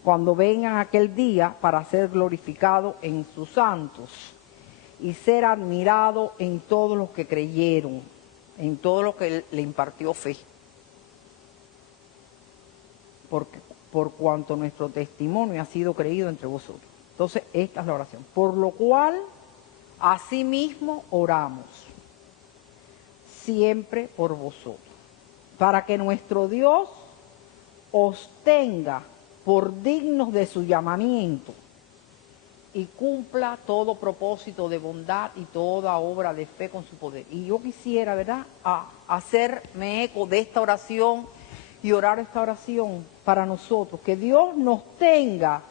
cuando vengan aquel día para ser glorificado en sus santos y ser admirado en todos los que creyeron, en todo lo que Él le impartió fe. Por cuanto nuestro testimonio ha sido creído entre vosotros. Entonces, esta es la oración. Por lo cual, asimismo oramos, siempre por vosotros, para que nuestro Dios os tenga por dignos de su llamamiento y cumpla todo propósito de bondad y toda obra de fe con su poder. Y yo quisiera, ¿verdad?, hacerme eco de esta oración y orar esta oración para nosotros, que Dios nos tenga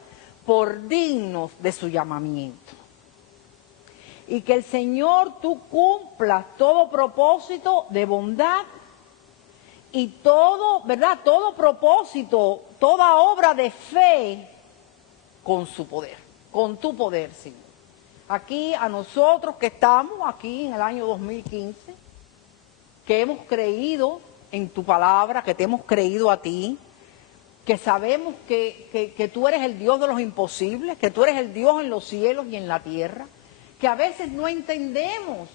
por dignos de su llamamiento. Y que el Señor, tú cumplas todo propósito de bondad y todo, ¿verdad?, todo propósito, toda obra de fe con su poder, con tu poder, Señor. Aquí a nosotros que estamos aquí en el año 2015, que hemos creído en tu palabra, que te hemos creído a ti, que sabemos que tú eres el Dios de los imposibles, que tú eres el Dios en los cielos y en la tierra, que a veces no entendemos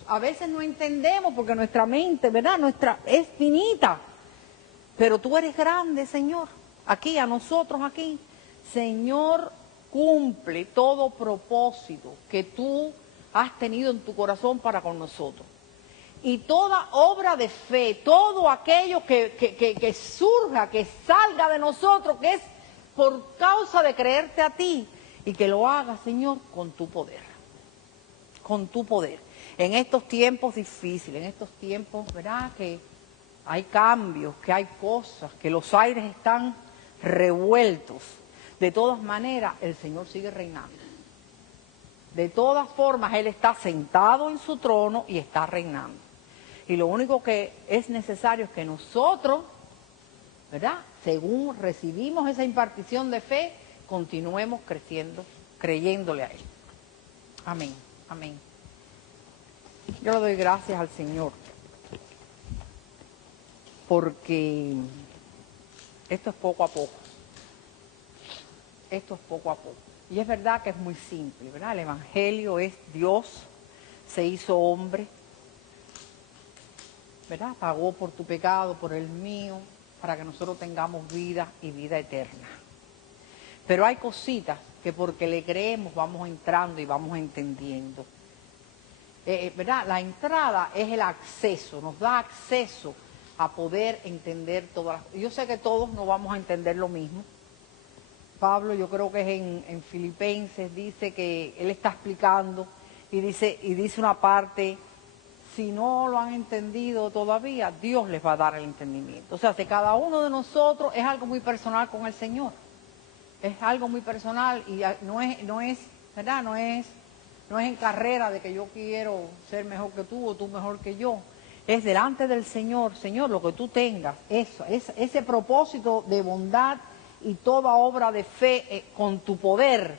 porque nuestra mente, ¿verdad?, es finita, pero tú eres grande, Señor. Aquí, a nosotros aquí, Señor, cumple todo propósito que tú has tenido en tu corazón para con nosotros. Y toda obra de fe, todo aquello que surja, que salga de nosotros, que es por causa de creerte a ti, y que lo haga, Señor, con tu poder. Con tu poder. En estos tiempos difíciles, en estos tiempos, ¿verdad?, que hay cambios, que hay cosas, que los aires están revueltos. De todas maneras, el Señor sigue reinando. De todas formas, Él está sentado en su trono y está reinando. Y lo único que es necesario es que nosotros, ¿verdad?, según recibimos esa impartición de fe, continuemos creciendo, creyéndole a Él. Amén, amén. Yo le doy gracias al Señor, porque esto es poco a poco. Esto es poco a poco. Y es verdad que es muy simple, ¿verdad? El Evangelio es Dios, se hizo hombre, ¿verdad? Pagó por tu pecado, por el mío, para que nosotros tengamos vida y vida eterna. Pero hay cositas que porque le creemos vamos entrando y vamos entendiendo. ¿Verdad? La entrada es el acceso, nos da acceso a poder entender todas las cosas. Yo sé que todos no vamos a entender lo mismo. Pablo, yo creo que es en Filipenses, dice que él está explicando y dice una parte, si no lo han entendido todavía, Dios les va a dar el entendimiento. O sea, si cada uno de nosotros es algo muy personal con el Señor. Es algo muy personal y ¿verdad? No es en carrera de que yo quiero ser mejor que tú o tú mejor que yo. Es delante del Señor, Señor, lo que tú tengas, ese propósito de bondad y toda obra de fe con tu poder.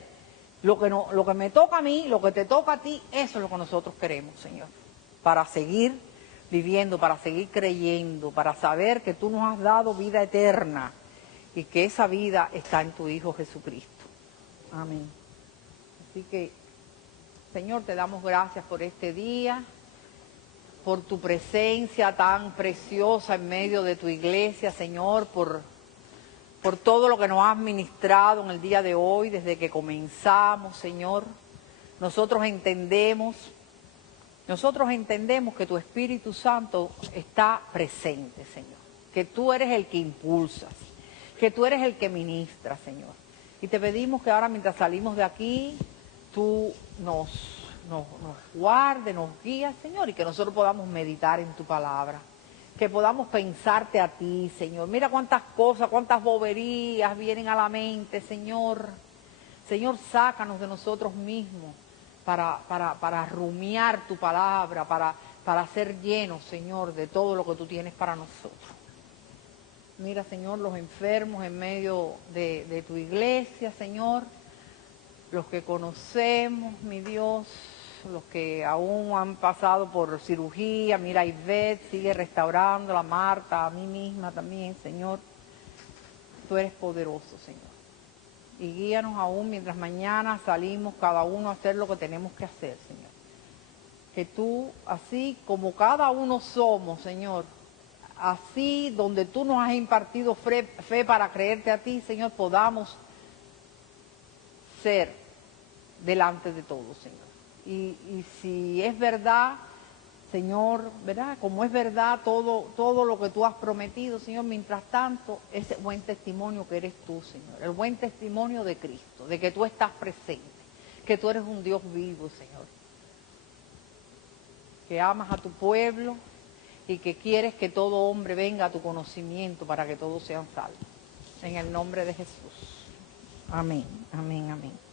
Lo que me toca a mí, lo que te toca a ti, eso es lo que nosotros queremos, Señor. Para seguir viviendo, para seguir creyendo, para saber que tú nos has dado vida eterna y que esa vida está en tu Hijo Jesucristo. Amén. Así que, Señor, te damos gracias por este día, por tu presencia tan preciosa en medio de tu iglesia, Señor, por todo lo que nos has ministrado en el día de hoy, desde que comenzamos, Señor. Nosotros entendemos que tu Espíritu Santo está presente, Señor, que tú eres el que impulsas, que tú eres el que ministra, Señor. Y te pedimos que ahora, mientras salimos de aquí, tú nos guardes, nos guías, Señor, y que nosotros podamos meditar en tu palabra, que podamos pensarte a ti, Señor. Mira cuántas cosas, cuántas boberías vienen a la mente, Señor. Señor, sácanos de nosotros mismos para rumiar tu palabra, para ser llenos, Señor, de todo lo que tú tienes para nosotros. Mira, Señor, los enfermos en medio de tu iglesia, Señor, los que conocemos, mi Dios, los que aún han pasado por cirugía. Mira, Ivette sigue restaurando, a Marta, a mí misma también, Señor. Tú eres poderoso, Señor. Y guíanos aún mientras mañana salimos cada uno a hacer lo que tenemos que hacer, Señor. Que tú, así como cada uno somos, Señor, así donde tú nos has impartido fe para creerte a ti, Señor, podamos ser delante de todos, Señor. Y si es verdad, Señor, ¿verdad? Como es verdad todo lo que tú has prometido, Señor, mientras tanto, ese buen testimonio que eres tú, Señor, el buen testimonio de Cristo, de que tú estás presente, que tú eres un Dios vivo, Señor, que amas a tu pueblo y que quieres que todo hombre venga a tu conocimiento para que todos sean salvos. En el nombre de Jesús. Amén, amén, amén.